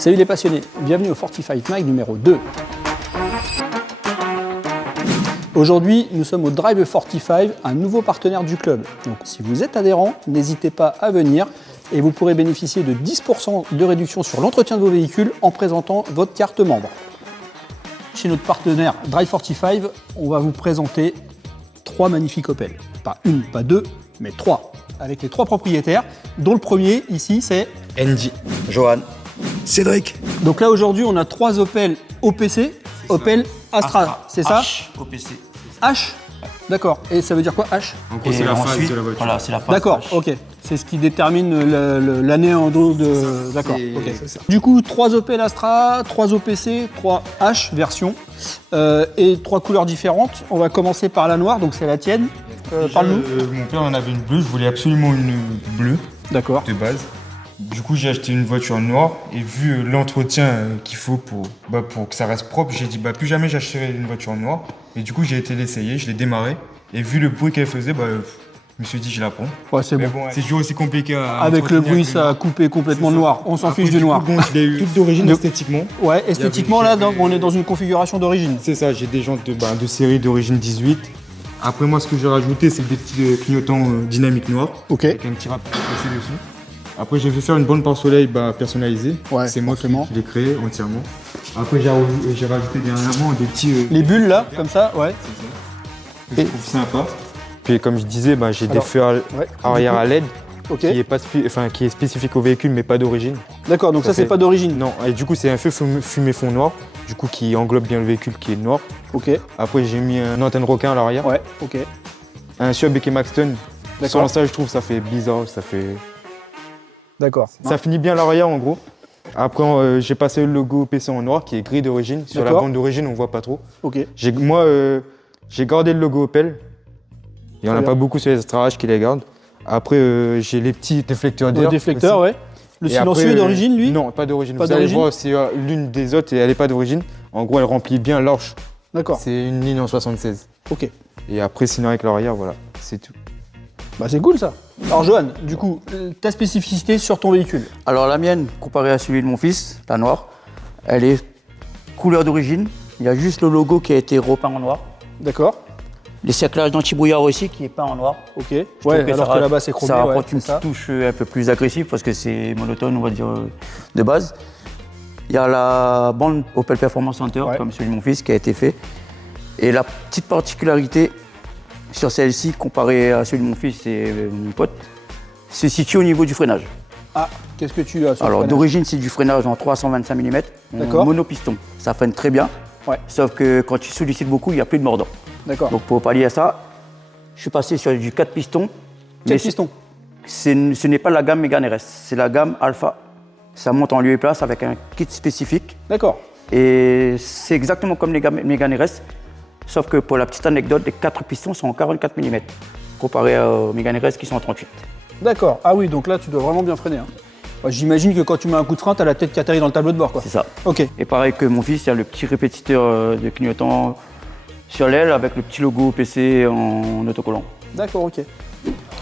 Salut les passionnés, bienvenue au 45 Mag numéro 2. Aujourd'hui, nous sommes au Drive 45, un nouveau partenaire du club. Donc si vous êtes adhérent, n'hésitez pas à venir et vous pourrez bénéficier de 10% de réduction sur l'entretien de vos véhicules en présentant votre carte membre. Chez notre partenaire Drive 45, on va vous présenter 3 magnifiques Opel. Pas une, pas deux, mais 3. Avec les 3 propriétaires, dont le premier ici c'est Andy, Johan, Cédric. Donc là aujourd'hui on a 3 Opel OPC, Opel Astra, c'est ça? OPC. H. D'accord. Et ça veut dire quoi H? En gros, c'est la phase de la voiture. Voilà, c'est la phase. D'accord, H. ok. C'est ce qui détermine l'année en dos de. D'accord, ok. c'est ça. Du coup, 3 Opel Astra, 3 OPC, 3 H version et 3 couleurs différentes. On va commencer par la noire, donc c'est la tienne. Parle-nous. Mon père en avait une bleue, je voulais absolument une bleue D'accord. de base. Du coup, j'ai acheté une voiture noire et vu l'entretien qu'il faut pour que ça reste propre, j'ai dit plus jamais j'achèterai une voiture noire. Et du coup, j'ai été l'essayer, je l'ai démarré et vu le bruit qu'elle faisait, je me suis dit je la prends. Ouais, c'est Mais bon. bon, c'est toujours aussi compliqué à Avec le entretenir bruit, que ça a coupé complètement C'est ça. noir. On s'en Après, fiche du noir. Coup, bon, je l'ai eu toute d'origine esthétiquement. Ouais, esthétiquement, là, donc, j'avais- on est dans une configuration d'origine. C'est ça, j'ai des jantes de série d'origine 18. Après, moi, ce que j'ai rajouté, c'est des petits clignotants dynamiques noirs. Ok. Avec un petit rap placé dessus. Après, j'ai fait faire une bande pare-soleil personnalisée. Ouais, c'est moi qui forcément. l'ai créé entièrement. Après, j'ai rajouté dernièrement des petits. Les bulles là, comme ça, ouais. que je trouve sympa. Puis, comme je disais, j'ai des Alors, feux ouais. arrière à LED Ok. qui est spécifique au véhicule, mais pas d'origine. D'accord, donc ça, c'est fait- pas d'origine. Non, et du coup, c'est un feu fumé fond noir, du coup, qui englobe bien le véhicule qui est noir. Ok. Après, j'ai mis une antenne requin à l'arrière. Ouais, ok. Un surbequé Maxton. D'accord. Sans ça, je trouve ça fait bizarre, D'accord. ça finit bien l'arrière en gros. Après, j'ai passé le logo PC en noir qui est gris d'origine. Sur la D'accord. bande d'origine, on voit pas trop. Ok. J'ai gardé le logo Opel. Il n'y en Très a bien. pas beaucoup sur les Astra H qui les gardent. Après, j'ai les petits déflecteurs Le d'air. déflecteur, aussi. ouais. Le Et silencieux après, d'origine, lui? Non, pas d'origine. Pas Vous allez d'origine voir, c'est l'une des autres et elle n'est pas d'origine. En gros, elle remplit bien l'arche. D'accord. C'est une ligne en 76. Ok. Et après, sinon, avec l'arrière, voilà, c'est tout. Bah c'est cool ça. Alors Johan, du coup, ta spécificité sur ton véhicule. Alors la mienne, comparée à celui de mon fils, la noire, elle est couleur d'origine. Il y a juste le logo qui a été repeint en noir. D'accord. Les cerclages d'anti-brouillard aussi qui est peint en noir. Ok. Je Ouais, trouve alors que là-bas c'est chromé. Ça ouais, apporte une c'est ça. petite touche un peu plus agressive parce que c'est monotone, on va dire, de base. Il y a la bande Opel Performance Center, Ouais. comme celui de mon fils, qui a été fait. Et la petite particularité sur celle-ci, comparée à celui de mon fils et mon pote, se situe au niveau du freinage. Ah, qu'est-ce que tu as sur le Alors freinage? d'origine, c'est du freinage en 325 mm, D'accord. monopiston. Ça freine très bien, Ouais. sauf que quand tu sollicites beaucoup, il n'y a plus de mordant. D'accord. Donc pour pallier à ça, je suis passé sur du 4 pistons. Quel mais piston? ce n'est pas la gamme Mégane RS, c'est la gamme Alpha. Ça monte en lieu et place avec un kit spécifique. D'accord. Et c'est exactement comme les gammes Mégane RS, sauf que pour la petite anecdote, les 4 pistons sont en 44 mm, comparé aux Mégane RS qui sont en 38. D'accord. Ah oui, donc là tu dois vraiment bien freiner. Hein. Ouais, j'imagine que quand tu mets un coup de frein, t'as la tête qui atterrit dans le tableau de bord, quoi. C'est ça. Ok. Et pareil que mon fils, il y a le petit répétiteur de clignotant sur l'aile avec le petit logo PC en autocollant. D'accord, ok.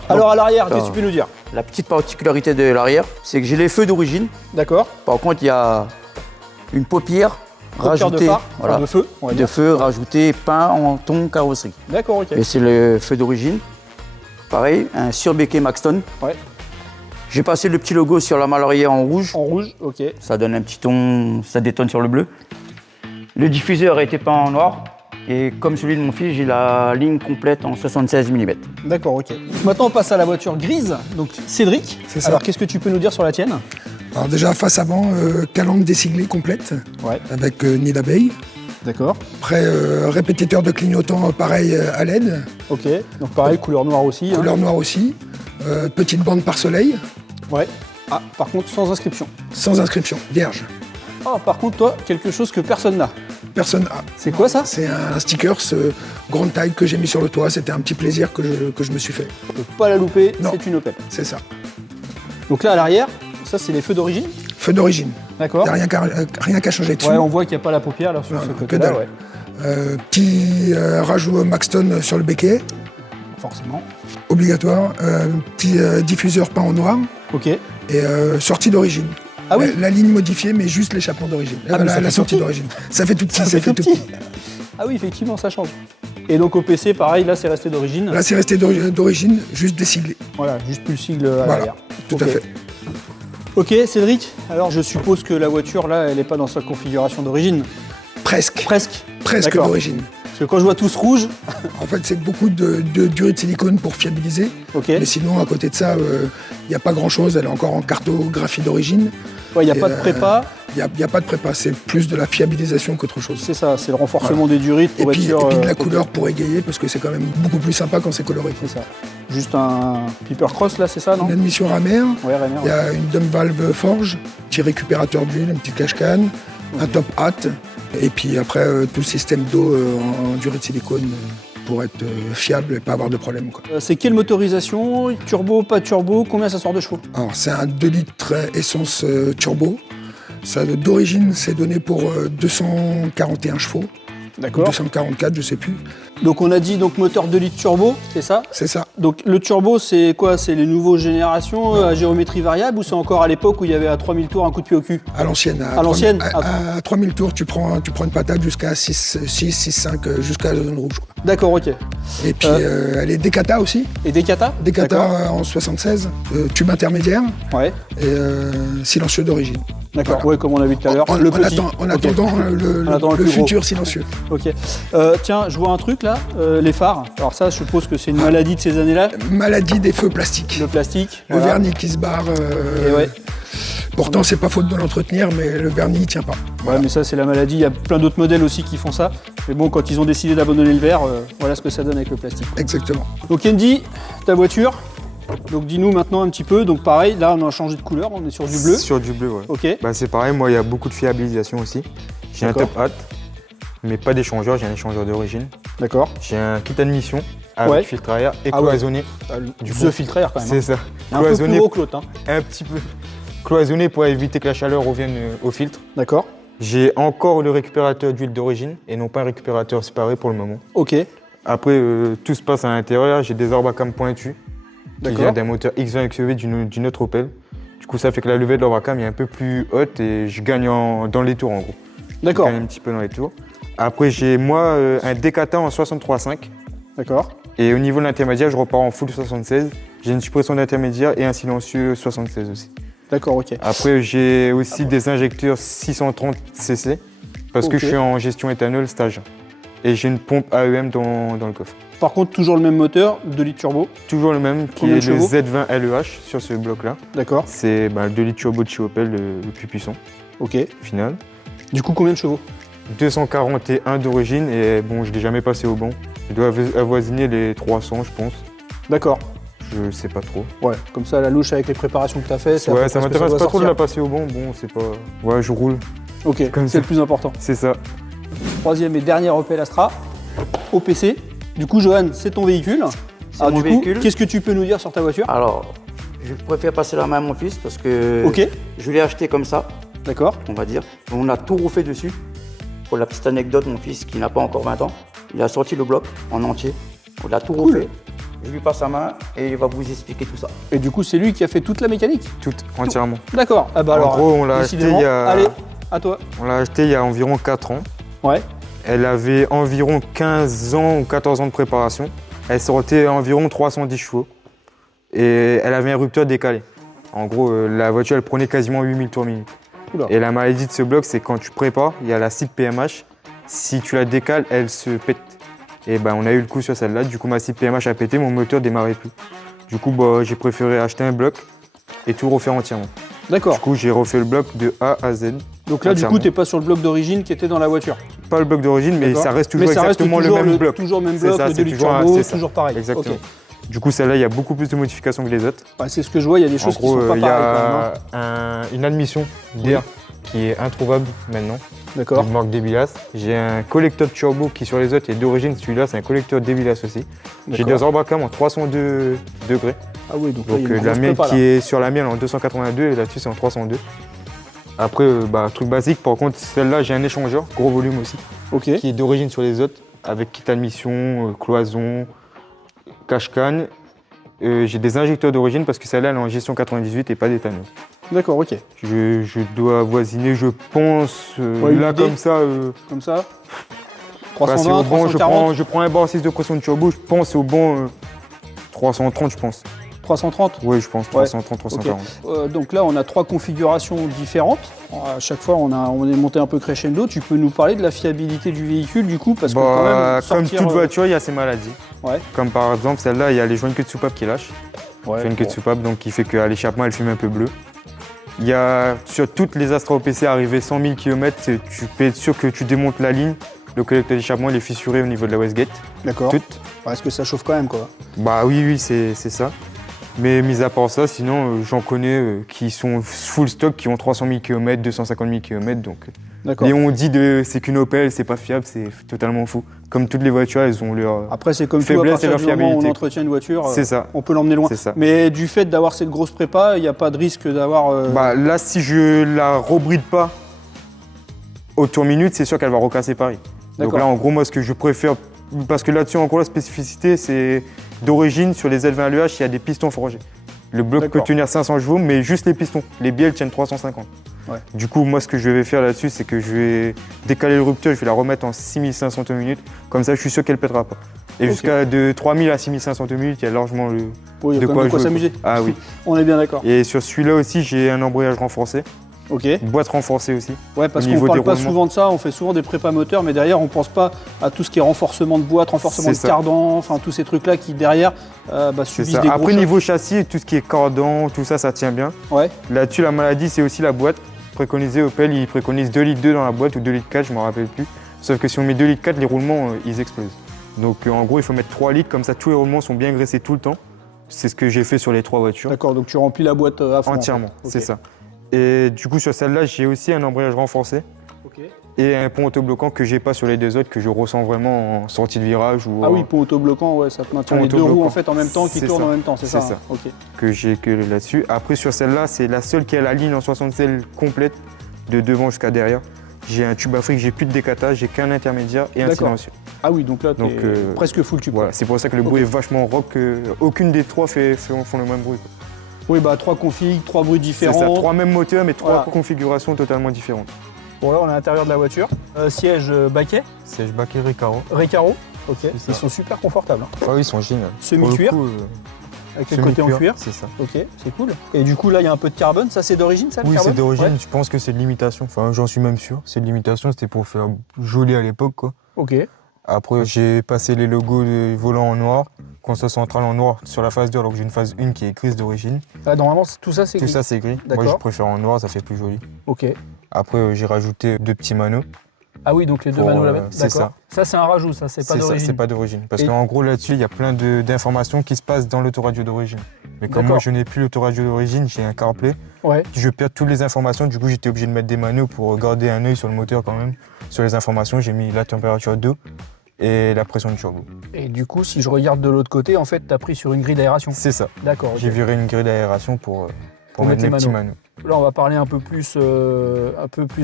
Alors à l'arrière, qu'est-ce que tu peux nous dire? La petite particularité de l'arrière, c'est que j'ai les feux d'origine. D'accord. Par contre, il y a une paupière Paupière de rajoutée, phare, voilà, enfin, de feu, on va de dire. feu rajoutée, peint en ton carrosserie. D'accord, ok. Et c'est le feu d'origine. Pareil, un surbequé Maxton. Ouais. J'ai passé le petit logo sur la malle arrière en rouge. En rouge, ok. Ça donne un petit ton, ça détonne sur le bleu. Le diffuseur a été peint en noir. Et comme celui de mon fils, j'ai la ligne complète en 76 mm. D'accord, ok. Maintenant on passe à la voiture grise. Donc Cédric, C'est ça. alors qu'est-ce que tu peux nous dire sur la tienne? Alors déjà, face avant, calandre déciglée complète, Ouais. avec nid d'abeille. D'accord. Après, répétiteur de clignotant, pareil, à LED. Ok. Donc pareil, couleur noire aussi. Couleur noire aussi. Petite bande par soleil, Ouais. Ah, par contre, sans inscription. sans inscription, vierge. Ah, par contre, toi, quelque chose que personne n'a. Personne A. C'est quoi ça? C'est un sticker grande taille que j'ai mis sur le toit. C'était un petit plaisir que je me suis fait. On peut pas la louper, Non. c'est une Opel. C'est ça. Donc là, à l'arrière, ça, c'est les feux d'origine. Feu d'origine. D'accord. Il n'y a rien qu'à changer dessus. Ouais, on voit qu'il n'y a pas la paupière là sur Non, ce que côté-là. dalle. Ouais. Petit rajout Maxton sur le béquet, Forcément. obligatoire. Petit diffuseur peint en noir Ok. et sortie d'origine. Ah oui. La ligne modifiée, mais juste l'échappement d'origine. Ah, mais ça fait La tout sortie petit. d'origine. Ça fait tout petit, Ça fait tout petit. Ah oui, effectivement, ça change. Et donc au PC, pareil, là c'est resté d'origine. Là, c'est resté d'origine, juste désiglé. Voilà, juste plus le sigle à Voilà, l'arrière. tout Ok. à fait. Ok, Cédric, alors je suppose que la voiture, là, elle n'est pas dans sa configuration d'origine. Presque. Presque. Presque D'accord. d'origine. Parce que quand je vois tout ce rouge, En fait, c'est beaucoup de durée de silicone pour fiabiliser. ok, Mais sinon, à côté de ça, il n'y a pas grand-chose. Elle est encore en cartographie d'origine. il n'y a Et, pas de prépa, Il n'y a pas de prépa. C'est plus de la fiabilisation qu'autre chose. c'est ça, c'est le renforcement des durites Et pour puis, être sûr. de la ok, couleur pour égayer, parce que c'est quand même beaucoup plus sympa quand c'est coloré. c'est ça. Juste un piper cross, là, c'est ça, non Une admission ramère, Ouais, Rainer. il y a une dump valve forge, petit récupérateur d'huile, une petite cache-canne, un top hat, et puis après tout le système d'eau en durée de silicone pour être fiable et pas avoir de problème, quoi. C'est quelle motorisation? Turbo, pas turbo? Combien ça sort de chevaux? Alors c'est un 2 litres essence turbo. Ça, d'origine, c'est donné pour 241 chevaux, D'accord. 244, je sais plus. Donc on a dit donc moteur 2 litres turbo, c'est ça? C'est ça. Donc le turbo, c'est quoi? C'est les nouvelles générations à géométrie variable ou c'est encore à l'époque où il y avait à 3000 tours un coup de pied au cul? À l'ancienne. À l'ancienne, À 3000 tours, tu prends une patate jusqu'à 6, 5, jusqu'à la zone rouge, quoi. D'accord, ok. Et puis elle est Decata aussi. Et des katas? Decata en 76, tube intermédiaire Ouais, et silencieux d'origine. d'accord, Voilà. ouais, comme on a vu tout à l'heure. En Le petit. en Ok. attendant En attendant le le plus gros. futur silencieux. Ok. Tiens, je vois un truc là, les phares. Alors ça, je suppose que c'est une maladie de ces années-là. Maladie des feux plastiques. Le plastique. Le voilà. vernis qui se barre. Et ouais. Pourtant, c'est pas faute de l'entretenir, mais le vernis, il tient pas. Ouais, mais ça, c'est la maladie. Il y a plein d'autres modèles aussi qui font ça. Mais bon, quand ils ont décidé d'abandonner le verre, voilà ce que ça donne avec le plastique. Exactement. Donc Andy, ta voiture. Donc dis-nous maintenant un petit peu. Donc pareil, là, on a changé de couleur. On est sur du bleu. Sur du bleu, ouais. Ok. Bah, c'est pareil, moi il y a beaucoup de fiabilisation aussi. J'ai un D'accord. top hat, mais pas d'échangeur, j'ai un échangeur d'origine. D'accord. J'ai un kit admission avec Ouais. filtre à air et Ah ouais. cloisonné. Du coup, filtre à air quand même. C'est ça. Hein. Un peu plus Cloisonné, gros que l'autre. Hein. un petit peu. Cloisonné pour éviter que la chaleur revienne au filtre. D'accord. J'ai encore le récupérateur d'huile d'origine et non pas un récupérateur séparé pour le moment. Ok. Après, tout se passe à l'intérieur. J'ai des orbacam pointus qui D'accord. viennent d'un moteur X20 XEV d'une autre Opel. Du coup, ça fait que la levée de l'orbacam est un peu plus haute et je gagne dans les tours en gros. D'accord. Je gagne un petit peu dans les tours. Après, j'ai moi un Decata en 63.5 D'accord. et au niveau de l'intermédiaire, je repars en full 76. J'ai une suppression d'intermédiaire et un silencieux 76 aussi. D'accord, ok. Après, j'ai aussi des injecteurs 630 cc parce que Ok. je suis en gestion éthanol stage. Et j'ai une pompe AEM dans le coffre. Par contre, toujours le même moteur, 2 litres turbo. Toujours le même, qui Combien est de le chevaux Z20 LEH sur ce bloc-là. D'accord. C'est le 2 litres turbo de chez Opel, le plus puissant, Ok. au final. Du coup, combien de chevaux? 241 d'origine et bon, je ne l'ai jamais passé au banc. Il doit avoisiner les 300, je pense. D'accord. Je sais pas trop. Ouais, comme ça, la louche avec les préparations que tu as fait, c'est à peu Ouais, près ça ce que m'intéresse doit pas trop de sortir. la passer au banc. Bon, c'est pas. Ouais, je roule. Ok, comme c'est ça. le plus important. C'est ça. Troisième et dernière Opel Astra, OPC. Du coup, Johan, c'est ton véhicule. C'est Alors, mon du coup, véhicule. qu'est-ce que tu peux nous dire sur ta voiture? Alors, je préfère passer la main à mon fils parce que Ok, je l'ai acheté comme ça, d'accord. on va dire. On a tout refait dessus. Pour la petite anecdote, mon fils qui n'a pas encore 20 ans, il a sorti le bloc en entier. On l'a tout Cool. refait. Je lui passe la main et il va vous expliquer tout ça. Et du coup, c'est lui qui a fait toute la mécanique? Tout, entièrement. D'accord. Ah bah En alors, gros, on l'a acheté décidément. il y a- Allez, à toi. On l'a acheté il y a environ 4 ans. Ouais, Elle avait environ 15 ans ou 14 ans de préparation. Elle sortait environ 310 chevaux. Et elle avait un rupteur décalé. En gros, la voiture, elle prenait quasiment 8000 tours minute. Oula. Et la maladie de ce bloc, c'est quand tu prépares, il y a la cible PMH. Si tu la décales, elle se pète. Et ben, on a eu le coup sur celle-là. Du coup, ma cible PMH a pété, mon moteur démarrait plus. Du coup, j'ai préféré acheter un bloc et tout refaire entièrement. Du d'accord. coup, j'ai refait le bloc de A à Z. Donc là, du coup, entièrement. t'es pas sur le bloc d'origine qui était dans la voiture. Pas le bloc d'origine, mais D'accord. ça reste toujours Mais ça reste exactement toujours le même bloc. Toujours le même C'est bloc, ça, le c'est 2 litres toujours un- turbo, c'est ça. toujours pareil. Exactement. Ok. Du coup, celle-là, il y a beaucoup plus de modifications que les autres. Ouais, c'est ce que je vois, il y a des En choses gros, qui sont pas il y pareilles quand même. a une admission d'air qui est introuvable maintenant. D'accord. Une marque Debilas. J'ai un collecteur de turbo qui sur les autres est d'origine. Celui-là, c'est un collecteur Debilas aussi. J'ai D'accord. des orbacam en 302 degrés. Ah oui, donc là, Donc il y a une la grosse mienne prépa, qui là. est sur la mienne en 282 et là-dessus c'est en 302. Après, truc basique, par contre, celle-là, j'ai un échangeur, gros volume aussi, Ok. qui est d'origine sur les autres, avec kit admission, cloison, cache-canne. J'ai des injecteurs d'origine parce que celle-là, elle est en gestion 98 et pas d'éthanol. D'accord, ok. Je dois avoisiner, je pense, Ouais, une là idée. comme ça. Comme ça. Bah, c'est 320, au banc, 340, je prends un bar 6 de pression turbo, je pense au banc 330, je pense. 330. Oui, je pense, Ouais. 330, Ok. 340. Donc là, on a 3 configurations différentes. À chaque fois, on est monté un peu crescendo. Tu peux nous parler de la fiabilité du véhicule, du coup, parce que quand même, Comme sortir, toute voiture, il y a ses maladies. Ouais. Comme par exemple, celle-là, il y a les joints de queue de soupape qui lâchent. Ouais, Joints de queue de soupape, donc qui fait qu'à l'échappement, elle fume un peu bleu. Il y a sur toutes les Astra OPC arrivées 100 000 km, tu peux être sûr que tu démontes la ligne. Le collecteur d'échappement, il est fissuré au niveau de la Westgate. D'accord. Toutes. Est-ce que ça chauffe quand même, quoi? Bah oui, c'est ça. Mais mis à part ça, sinon, j'en connais qui sont full stock, qui ont 300 000 km, 250 000 km. Donc, D'accord. et on dit c'est qu'une Opel, c'est pas fiable, c'est totalement faux. Comme toutes les voitures, elles ont leur. Après, c'est comme tout, à faiblesse et partir leur du moment où on fiabilité. entretient une voiture, C'est ça. on peut l'emmener loin. C'est ça. Mais du fait d'avoir cette grosse prépa, il n'y a pas de risque d'avoir... Bah, là, si je la rebride pas au tour minute, c'est sûr qu'elle va recasser Paris. Donc D'accord. là, en gros, moi, ce que je préfère, parce que là-dessus, en gros, la spécificité, c'est d'origine, sur les L20 LEH, il y a des pistons forgés. Le bloc peut D'accord. tenir 500 chevaux, mais juste les pistons. Les bielles tiennent 350. Ouais. Du coup, moi, ce que je vais faire là-dessus, c'est que je vais décaler le rupteur, je vais la remettre en 6500 minutes. Comme ça, je suis sûr qu'elle ne pètera pas. Et Ok. jusqu'à de 3000 à 6500 minutes, il y a largement le, Oui, il y a quand même de quoi jouer, s'amuser. Ah oui. On est bien d'accord. Et sur celui-là aussi, j'ai un embrayage renforcé, Ok. une boîte renforcée aussi. Ouais, parce Au qu'on niveau parle pas déroulement. souvent de ça, on fait souvent des prépas moteurs, mais derrière, on pense pas à tout ce qui est renforcement de boîte, renforcement C'est de ça. cardan, enfin tous ces trucs-là qui derrière C'est subissent ça. des gros Après, chocs. niveau châssis, tout ce qui est cordon, tout ça, ça tient bien. Ouais, Là-dessus, la maladie, c'est aussi la boîte. Préconisé Opel, il préconise 2,2 litres dans la boîte ou 2,4 litres, je ne me rappelle plus. Sauf que si on met 2,4 litres, les roulements, ils explosent. Donc en gros, il faut mettre 3 litres, comme ça tous les roulements sont bien graissés tout le temps. C'est ce que j'ai fait sur les 3 voitures. d'accord, donc tu remplis la boîte à fond. en Entièrement, fait. c'est Ok. ça. Et du coup, sur celle-là, j'ai aussi un embrayage renforcé Ok. et un pont autobloquant que j'ai pas sur les deux autres, que je ressens vraiment en sortie de virage ou Ah oui, pont autobloquant, ouais, ça te maintient Pont les deux roues autobloquant. en fait en même temps qui C'est tournent ça. en même temps, c'est ça, C'est hein. ça. Ok. que j'ai que là-dessus. Après, sur celle-là, c'est la seule qui a la ligne en 76 complète de devant jusqu'à derrière. J'ai un tube Afrique, j'ai plus de décatage, j'ai qu'un intermédiaire et un D'accord. silencieux. Ah oui, donc là, t'es Donc, presque full tube. Voilà, c'est pour ça que le bruit est vachement rock. Aucune des trois font le même bruit. quoi. Oui, bah 3 configs, 3 bruits C'est ça, différents. 3 mêmes moteurs, mais 3 Voilà. configurations totalement différentes. Bon là, on est à l'intérieur de la voiture. Siège baquet, Siège baquet Recaro. Recaro. Ok. ça. Ils sont super confortables. hein. Ah oui, ils sont géniaux. Semi-cuir, avec le côté en cuir. C'est ça. Ok, c'est cool. Et du coup, là, il y a un peu de carbone. Ça, c'est d'origine, ça, le Oui, carbone c'est d'origine, Ouais. je pense que c'est de l'imitation. Enfin, j'en suis même sûr. C'est de l'imitation, c'était pour faire joli à l'époque. quoi. Ok. Après, j'ai passé les logos de volant en noir, console centrale en noir sur la phase 2, alors que j'ai une phase 1 qui est grise d'origine. Ah, normalement, tout ça, c'est Tout ça, c'est gris. D'accord. Moi, je préfère en noir, ça fait plus joli. Ok. Après, j'ai rajouté 2 petits manos. Ah oui, donc les deux Pour, manos là-bas. c'est D'accord. Ça, c'est un rajout, ça, c'est pas C'est ça, d'origine. c'est pas d'origine. Parce Et- qu'en gros, là-dessus, il y a plein d'informations qui se passent dans l'autoradio d'origine. Mais comme D'accord. moi, je n'ai plus l'autoradio d'origine, j'ai un CarPlay. Ouais. Je perds toutes les informations, du coup, j'étais obligé de mettre des manos pour garder un œil sur le moteur quand même. Sur les informations, j'ai mis la température d'eau et la pression du turbo. Et du coup, si je regarde de l'autre côté, en fait, t'as pris sur une grille d'aération. C'est ça. D'accord. ok. J'ai viré une grille d'aération pour mettre mettre les mes petits manos. manos. Là, on va parler un peu plus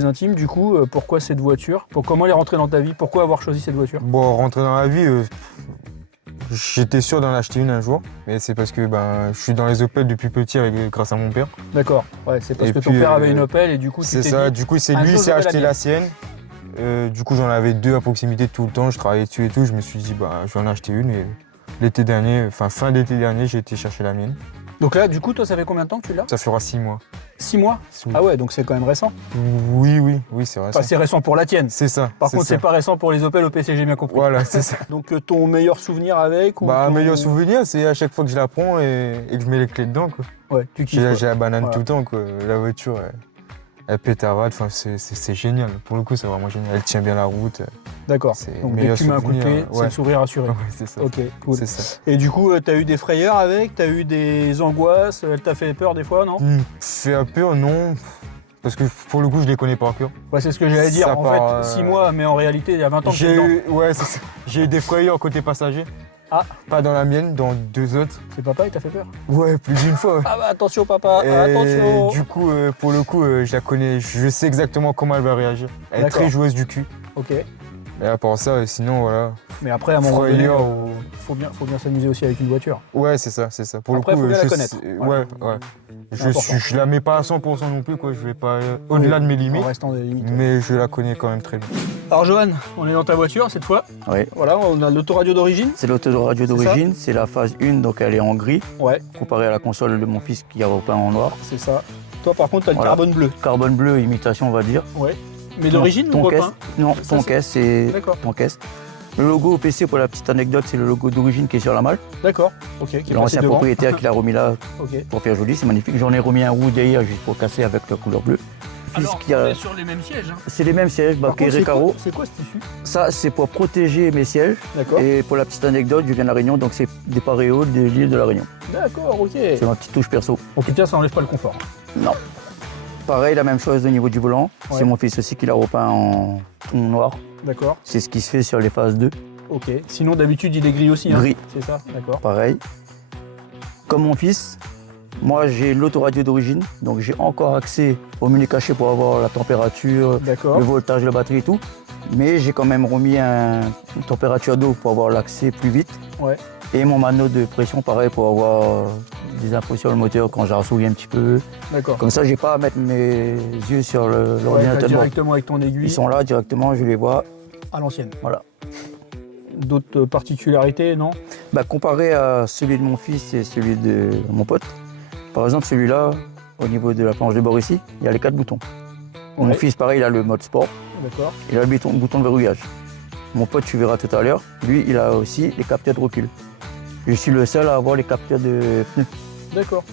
intime. Du coup, pourquoi cette voiture comment elle est rentrée dans ta vie Pourquoi avoir choisi cette voiture Bon, rentrer dans la vie, j'étais sûr d'en acheter une un jour, mais c'est parce que je suis dans les Opel depuis petit grâce à mon père. D'accord. Ouais, c'est parce Et que ton puis, père avait une Opel et du coup, tu C'est t'es ça, dit, du coup, c'est un lui jour, qui s'est j'aurai la acheté mienne. la sienne. Du coup, j'en avais 2 à proximité tout le temps, je travaillais dessus et tout. Je me suis dit, je vais en acheter une. Et l'été dernier, fin d'été dernier, j'ai été chercher la mienne. Donc là, du coup, toi, ça fait combien de temps que tu l'as Ça fera 6 mois. 6 mois. Ah ouais, donc c'est quand même récent. Oui, c'est vrai. Enfin, c'est récent pour la tienne. C'est ça. Par contre, c'est pas récent pour les Opel OPC, j'ai bien compris. Voilà, c'est ça. Donc ton meilleur souvenir avec ou Un ton- meilleur souvenir, c'est à chaque fois que je la prends et que je mets les clés dedans. Quoi. Ouais, tu kiffes. J'ai quoi. j'ai la banane Voilà. tout le temps. Quoi. La voiture, elle pétarade, c'est génial. Pour le coup, c'est vraiment génial. Elle tient bien la route. D'accord. c'est Donc dès meilleur que tu mets un coup de souvenir, clé, c'est ouais. le sourire assuré. Ouais, c'est ça. Ok, cool. C'est ça. Et du coup, t'as eu des frayeurs avec, t'as eu des angoisses, elle t'a fait peur des fois, non? Fait peur, non. Parce que pour le coup, je les connais par cœur. Ouais, c'est ce que j'allais dire. Ça En part, fait, 6 mois, mais en réalité, il y a 20 ans que t'es J'ai dedans. ouais, c'est ça. J'ai eu des frayeurs côté passager. Ah. Pas dans la mienne, dans 2 autres. C'est papa, il t'a fait peur? Ouais, plus d'une fois. Ah bah attention papa, Et attention. du coup, pour le coup, je la connais, je sais exactement comment elle va réagir. Elle est D'accord. très joueuse du cul. Ok. Et à part ça, sinon, voilà. Mais après, à un moment donné, frayeur faut bien s'amuser aussi avec une voiture. Ouais, c'est ça, c'est ça. Pour Après, le coup, faut bien la je connaître. sais- Ouais. ouais. C'est important. Je la mets pas à 100% non plus, quoi. Je vais pas au-delà de mes En limites, restant des limites. mais je la connais quand même très bien. Alors Johan, on est dans ta voiture cette fois. Ouais. Voilà, on a l'autoradio d'origine. C'est l'autoradio d'origine, c'est la phase 1, donc elle est en gris, Ouais, comparée à la console de mon fils qui a repeint en noir. c'est ça. Toi par contre, t'as le Voilà. carbone bleu. Carbone bleu, imitation, on va dire. Ouais. Mais d'origine ou caisse, repeint? non, Ça, ton c'est- caisse, c'est D'accord. ton caisse. Le logo OPC, pour la petite anecdote, c'est le logo d'origine qui est sur la malle. D'accord. Ok. Qui est passé L'ancien devant. propriétaire qui l'a remis là Ok. pour faire joli, c'est magnifique. J'en ai remis un roux derrière juste pour casser avec la couleur bleue. Alors, Puisqu'il y a- on est sur les mêmes sièges. Hein. C'est les mêmes sièges, Par baquet contre, et c'est quoi, carreaux. c'est quoi ce tissu? Ça, c'est pour protéger mes sièges. D'accord. Et pour la petite anecdote, je viens de la Réunion, donc c'est des paréos de l'île de la Réunion. D'accord. Ok. C'est ma petite touche perso. En tout cas, ça enlève pas le confort. Non. Pareil, la même chose au niveau du volant. Ouais. C'est mon fils aussi qui l'a repeint en ton noir. D'accord. C'est ce qui se fait sur les phases 2. Ok. Sinon, d'habitude, il est gris aussi. Hein. Gris. C'est ça. D'accord. Pareil. Comme mon fils, moi j'ai l'autoradio d'origine, donc j'ai encore accès au menu caché pour avoir la température, D'accord. le voltage, la batterie et tout. Mais j'ai quand même remis une température d'eau pour avoir l'accès plus vite. Ouais. Et mon manuel de pression, pareil, pour avoir des infos sur le moteur quand j'ai rassouillé un petit peu. D'accord. Comme ça, j'ai pas à mettre mes yeux sur Ouais, t'as l'ordinateur de bord. directement avec ton aiguille Ils sont là directement, je les vois. à l'ancienne. Voilà. D'autres particularités, non? Bah, comparé à celui de mon fils et celui de mon pote, par exemple, celui-là, au niveau de la planche de bord ici, il y a les 4 boutons. Mon Ouais. fils, pareil, il a le mode sport, D'accord. il a le bouton de verrouillage. Mon pote, tu verras tout à l'heure, lui, il a aussi les capteurs de recul. Je suis le seul à avoir les capteurs de pneus. D'accord.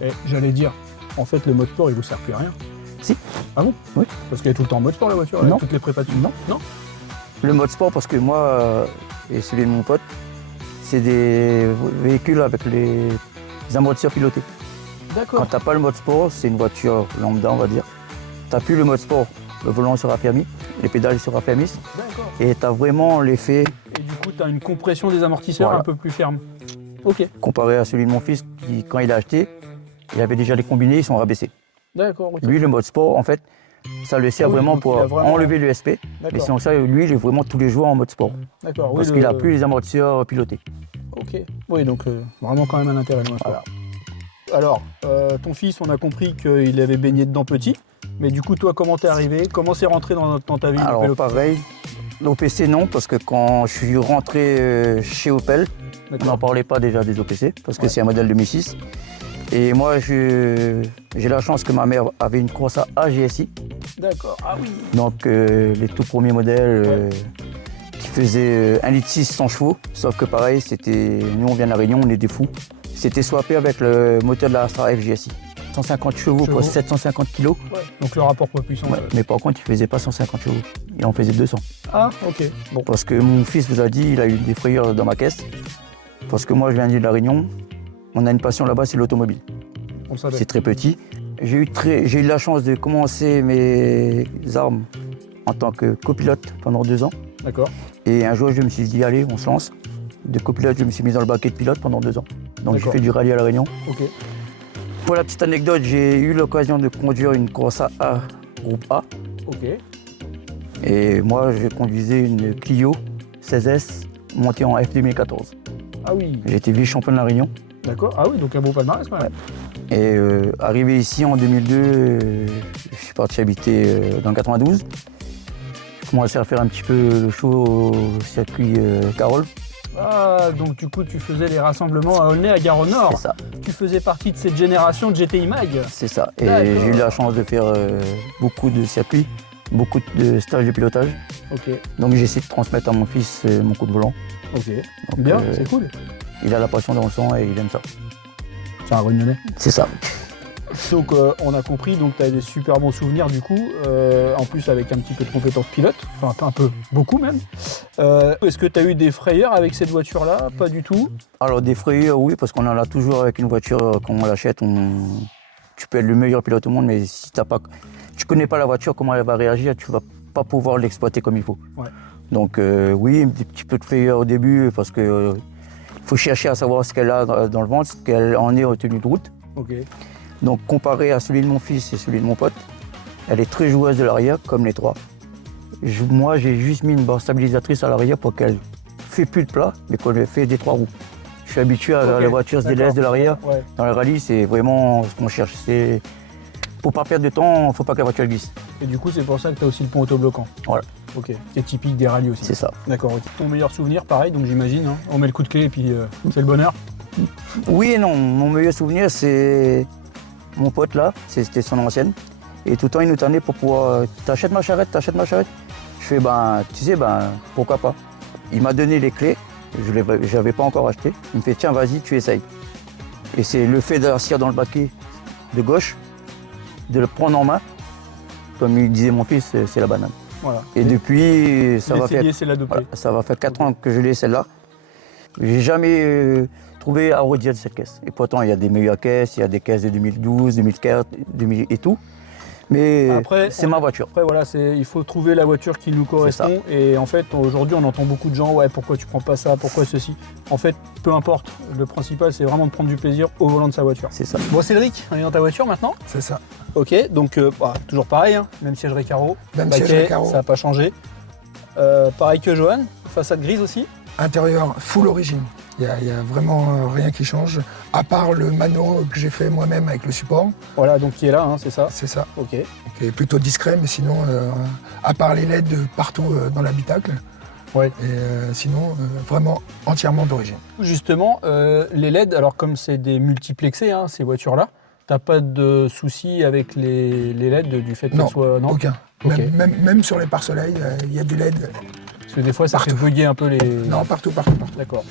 Et j'allais dire, en fait, le mode sport, il vous sert plus à rien. Si. Ah bon? Oui. Parce qu'elle est tout le temps en mode sport, la voiture, Non. avec toutes les prépas dessus. Non. Non. Le mode sport, parce que moi et celui de mon pote, c'est des véhicules avec les amortisseurs pilotés. Quand D'accord. tu n'as pas le mode sport, c'est une voiture lambda, on va dire. Tu n'as plus le mode sport, le volant sera fermé, les pédales se raffermissent D'accord. et tu as vraiment l'effet Et du coup, tu as une compression des amortisseurs Voilà. un peu plus ferme. Ok. comparé à celui de mon fils qui, quand il a acheté, il avait déjà les combinés, ils sont rabaissés. D'accord. ok. Lui, le mode sport, en fait, ça le sert Ah oui, vraiment donc pour il a vraiment- enlever le SP. Mais D'accord. sinon, ça, lui, il est vraiment tous les jours en mode sport. D'accord. Oui, Parce le- qu'il n'a plus les amortisseurs pilotés. Ok. Oui, donc vraiment quand même un intérêt. le mode sport. Alors, ton fils, on a compris qu'il avait baigné dedans petit. Mais du coup, toi, comment t'es arrivé? Comment c'est rentré dans ta vie? Alors, Opel pareil, l'OPC, non, parce que quand je suis rentré chez Opel, on D'accord. n'en parlait pas déjà des OPC, parce que Ouais. c'est un modèle 2006. Et moi, j'ai la chance que ma mère avait une Corsa AGSI, D'accord. Ah oui. donc les tout premiers modèles qui faisaient 1,6 litre sans chevaux, sauf que pareil, nous on vient de la Réunion, on est des fous. C'était swappé avec le moteur de la Astra FGSI. 150 chevaux pour 750 kg, Ouais. Donc le rapport poids-puissance. mais par contre, il faisait pas 150 chevaux, il en faisait 200. Ah, ok. Bon. Parce que mon fils vous a dit, il a eu des frayeurs dans ma caisse. Parce que moi, je viens de la Réunion. On a une passion là-bas, c'est l'automobile. On le savait. C'est très petit. J'ai eu la chance de commencer mes armes en tant que copilote pendant 2 ans. D'accord. Et un jour, je me suis dit, allez, on se lance. De copilote, je me suis mis dans le baquet de pilote pendant 2 ans. Donc j'ai D'accord. fait du rallye à la Réunion. Ok. Pour la petite anecdote, j'ai eu l'occasion de conduire une Corsa A, groupe A. Ok. Et moi, je conduisais une Clio 16S montée en F2014. Ah oui. J'ai été vice-champion de la Réunion. D'accord. Ah oui, donc un beau palmarès quand même. Et arrivé ici en 2002, je suis parti habiter dans le 92. J'ai commencé à faire un petit peu le show au circuit Carole. Ah, donc du coup, tu faisais les rassemblements à Aulnay, à Gare-au-Nord. C'est ça, Tu faisais partie de cette génération de GTI Mag. c'est ça. Et D'accord. j'ai eu la chance de faire beaucoup de circuits, beaucoup de stages de pilotage. Ok. Donc j'ai essayé de transmettre à mon fils mon coup de volant. Ok. Donc, Bien, c'est cool. Il a la passion dans le sang et il aime ça. C'est un Réunionnais. C'est ça. Donc on a compris, donc tu as des super bons souvenirs du coup, en plus avec un petit peu de compétences pilote, enfin un peu, beaucoup même. Est-ce que tu as eu des frayeurs avec cette voiture-là? Pas du tout. Alors des frayeurs, oui, parce qu'on en a toujours avec une voiture, quand on l'achète, tu peux être le meilleur pilote au monde, mais si tu connais pas la voiture, comment elle va réagir, tu vas pas pouvoir l'exploiter comme il faut. Ouais. Donc oui, un petit peu de frayeur au début, parce que faut chercher à savoir ce qu'elle a dans le ventre, ce qu'elle en est en tenue de route. Ok. Donc comparé à celui de mon fils et celui de mon pote, elle est très joueuse de l'arrière, comme les trois. Moi, j'ai juste mis une barre stabilisatrice à l'arrière pour qu'elle fais plus de plat, mais quand je fais des 3 roues. Je suis habitué à Ok, la voiture se d'accord. délaisse de l'arrière. Ouais. Dans le rallye, c'est vraiment ce qu'on cherche. Pour pas perdre de temps, il ne faut pas que la voiture glisse. Et du coup, c'est pour ça que tu as aussi le pont autobloquant. Voilà. Ok, qui est typique des rallyes aussi. C'est ça. D'accord, ok. Ton meilleur souvenir, pareil, donc j'imagine, hein, on met le coup de clé et puis c'est le bonheur. Oui et non. Mon meilleur souvenir, c'est mon pote là, c'était son ancienne. Et tout le temps, il nous tenait pour pouvoir. T'achètes ma charrette. Je fais, tu sais, pourquoi pas. Il m'a donné les clés, je n'avais pas encore acheté. Il me fait, tiens, vas-y, tu essayes. Et c'est le fait d'asseoir dans le baquet de gauche, de le prendre en main, comme il disait mon fils, c'est la banane. Voilà. Et depuis, ça va faire. C'est l'adopter. Voilà, ça va faire 4 ans que je l'ai celle-là. J'ai jamais trouvé à redire de cette caisse. Et pourtant, il y a des meilleures caisses, il y a des caisses de 2012, 2004, 2000 et tout. Mais Après, c'est ma voiture. Après, voilà, il faut trouver la voiture qui nous correspond. Et en fait, aujourd'hui, on entend beaucoup de gens, ouais, pourquoi tu prends pas ça, pourquoi ceci. En fait, peu importe. Le principal, c'est vraiment de prendre du plaisir au volant de sa voiture. C'est ça. Bon, Cédric, on est dans ta voiture maintenant. C'est ça. Ok, donc toujours pareil, hein, même siège récaro. Même baquet, siège récaro. ça n'a pas changé. Pareil que Johan, façade grise aussi. Intérieur full origine. Il n'y a vraiment rien qui change, à part le mano que j'ai fait moi-même avec le support. Voilà, donc qui est là, hein, c'est ça. C'est ça. Ok. Qui est plutôt discret, mais sinon, à part les LED partout dans l'habitacle, Ouais. et sinon, vraiment entièrement d'origine. Justement, les LED, alors comme c'est des multiplexés, hein, ces voitures-là, t'as pas de souci avec les LED du fait qu'elles Non, soient. Non. aucun. Ok. Même sur les pare-soleils, il y a du LED. Parce que des fois, ça Partout. fait bugger un peu les. Non, partout. D'accord.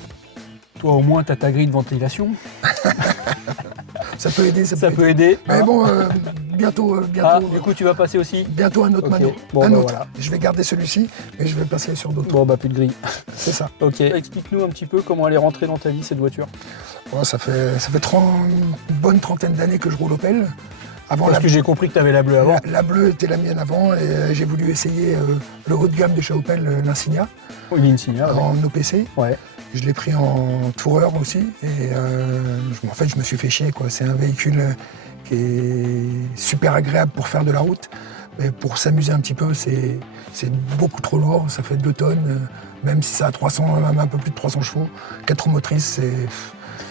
Toi, au moins, t'as ta grille de ventilation. Ça peut aider, Ça peut aider. Mais hein. bon, bientôt, Ah, du coup, tu vas passer aussi. bientôt un autre Ok. mano. Bon, un bah, autre. voilà. Je vais garder celui-ci, mais je vais passer sur d'autres. Bon, bah, plus de grille. C'est ça. Ok. Explique-nous un petit peu comment elle est rentrée dans ta vie, cette voiture. Bon, ça fait une bonne trentaine d'années que je roule Opel. Avant, Parce que j'ai compris que t'avais la bleue avant. la bleue était la mienne avant, et j'ai voulu essayer le haut de gamme de chez Opel, l'Insignia, Une Insignia. Ouais. en OPC. Ouais. Je l'ai pris en toureur aussi, et en fait, je me suis fait chier, quoi. C'est un véhicule qui est super agréable pour faire de la route, mais pour s'amuser un petit peu, c'est beaucoup trop lourd. Ça fait 2 tonnes, même si ça a 300, même un peu plus de 300 chevaux. 4 roues motrices,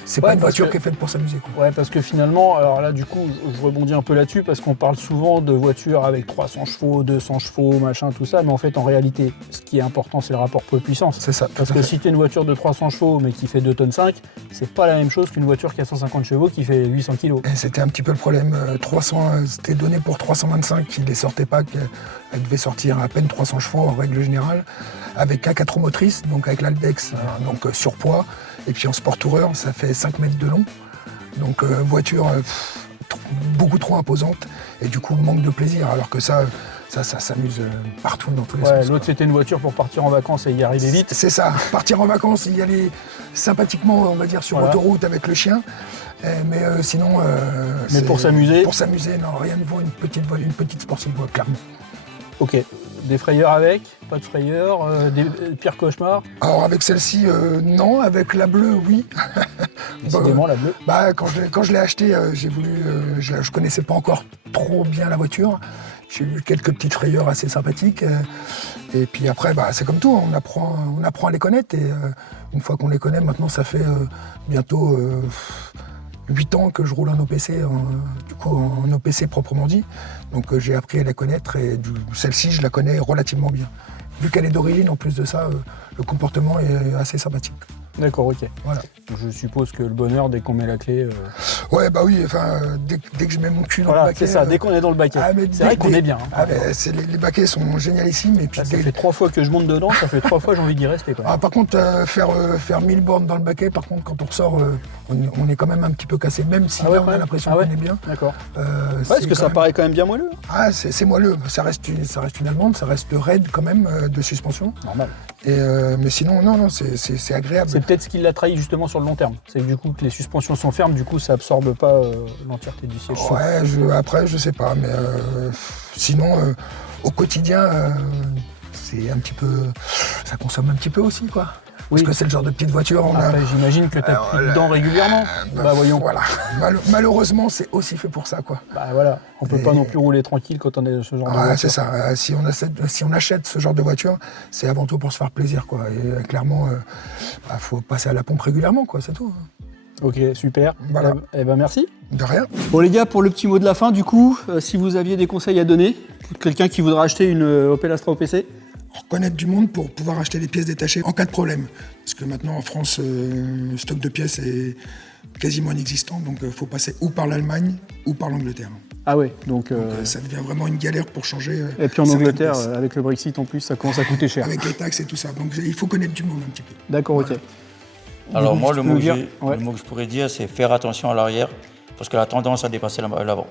c'est Ouais, pas une parce voiture que- qui est faite pour s'amuser, quoi. Ouais, parce que finalement, alors là, du coup, je rebondis un peu là-dessus, parce qu'on parle souvent de voitures avec 300 chevaux, 200 chevaux, machin, tout ça, mais en fait, en réalité, ce qui est important, c'est le rapport poids-puissance. C'est ça. Parce tout à que fait. si tu as une voiture de 300 chevaux, mais qui fait 2 tonnes 5, c'est pas la même chose qu'une voiture qui a 150 chevaux qui fait 800 kg. Et c'était un petit peu le problème. 300, c'était donné pour 325, il ne les sortait pas, qu'elle devait sortir à peine 300 chevaux en règle générale, avec un 4 roues motrices, donc avec l'Aldex, donc surpoids, et puis en sport tourer, ça fait 5 mètres de long. Donc voiture beaucoup trop imposante, et du coup manque de plaisir, alors que ça s'amuse partout dans tous les Ouais, sens. l'autre, quoi. c'était une voiture pour partir en vacances et y arriver vite. C'est ça, partir en vacances, y aller sympathiquement, on va dire, sur Voilà. autoroute avec le chien. Mais sinon. Mais c'est- pour s'amuser. Pour s'amuser, non, rien ne vaut une petite sportive, clairement. Ok. Des frayeurs avec, pas de frayeurs, des pires cauchemars. Alors avec celle-ci, non, avec la bleue, oui. Décidément, la bleue. Quand je l'ai achetée, j'ai voulu. Je connaissais pas encore trop bien la voiture. J'ai eu quelques petites frayeurs assez sympathiques. Et puis après, c'est comme tout, on apprend à les connaître. Et une fois qu'on les connaît, maintenant, ça fait bientôt 8 ans que je roule en OPC, en OPC proprement dit. Donc j'ai appris à la connaître, et celle-ci, je la connais relativement bien. Vu qu'elle est d'origine, en plus de ça, le comportement est assez sympathique. D'accord, ok. Voilà. Je suppose que le bonheur, dès qu'on met la clé. Ouais, bah oui, enfin, dès que je mets mon cul dans Voilà, le baquet. c'est ça, dès qu'on est dans le baquet. ah, mais C'est vrai qu'on est bien. hein. Les baquets sont génialissimes. Et puis Là, ça fait 3 fois que je monte dedans, ça fait 3 fois j'ai envie d'y rester. Quand même. par contre, faire 1000 bornes dans le baquet, par contre, quand on ressort, on est quand même un petit peu cassé, même si Ah ouais, là, quand on a même. l'impression Ah ouais. qu'on est bien. D'accord. c'est Parce que quand ça même- paraît quand même bien moelleux. Ah, c'est moelleux. Ça reste une allemande, ça reste raide quand même de suspension. Normal. Et, mais sinon, non, c'est agréable. C'est peut-être ce qui l'a trahi justement sur le long terme. C'est que du coup que les suspensions sont fermes, du coup ça absorbe pas l'entièreté du siège. Ouais, après, je sais pas, mais sinon, au quotidien, c'est un petit peu. Ça consomme un petit peu aussi, quoi. Parce que c'est le genre de petite voiture. Après, j'imagine que tu as plus dedans régulièrement. Bah voyons. Voilà. Malheureusement, c'est aussi fait pour ça, quoi. Bah voilà, on peut pas non plus rouler tranquille quand on est ce genre de voiture. C'est ça. Si on achète ce genre de voiture, c'est avant tout pour se faire plaisir, quoi. Et clairement, faut passer à la pompe régulièrement, quoi. C'est tout. Ok, super. Voilà. Eh ben merci. De rien. Bon les gars, pour le petit mot de la fin, du coup, si vous aviez des conseils à donner pour quelqu'un qui voudra acheter une Opel Astra OPC. Connaître du monde pour pouvoir acheter des pièces détachées en cas de problème. Parce que maintenant, en France, le stock de pièces est quasiment inexistant. Donc, il faut passer ou par l'Allemagne ou par l'Angleterre. Ah ouais, donc ça devient vraiment une galère pour changer. Et puis en Angleterre, avec le Brexit en plus, ça commence à coûter cher. Avec les taxes et tout ça. Donc, il faut connaître du monde un petit peu. D'accord, Voilà. ok. Alors moi, le mot que Ouais. je pourrais dire, c'est faire attention à l'arrière, parce que la tendance à dépasser l'avant.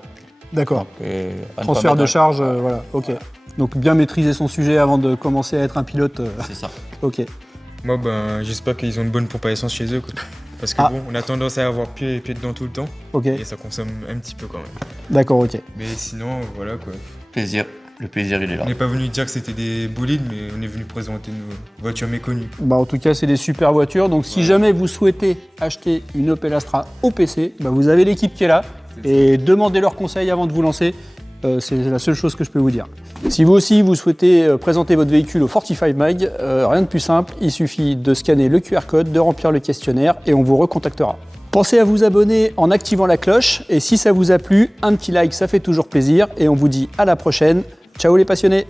D'accord. À ne pas Transfert de mettre- charge, voilà, ok. Donc bien maîtriser son sujet avant de commencer à être un pilote. C'est ça. Ok. Moi, j'espère qu'ils ont une bonne pompe à essence chez eux, quoi. Parce que on a tendance à avoir pied dedans tout le temps, Ok. et ça consomme un petit peu quand même. D'accord, ok. Mais sinon, voilà quoi. Plaisir. Le plaisir, il est là. On n'est pas venu dire que c'était des bolides, mais on est venu présenter une voiture méconnue. Bah, en tout cas, c'est des super voitures. Donc, si jamais vous souhaitez acheter une Opel Astra OPC, bah, vous avez l'équipe qui est là. Et demandez leurs conseils avant de vous lancer. C'est la seule chose que je peux vous dire. Si vous aussi, vous souhaitez présenter votre véhicule au 45 Mag, rien de plus simple. Il suffit de scanner le QR code, de remplir le questionnaire et on vous recontactera. Pensez à vous abonner en activant la cloche. Et si ça vous a plu, un petit like, ça fait toujours plaisir. Et on vous dit à la prochaine. Ciao les passionnés!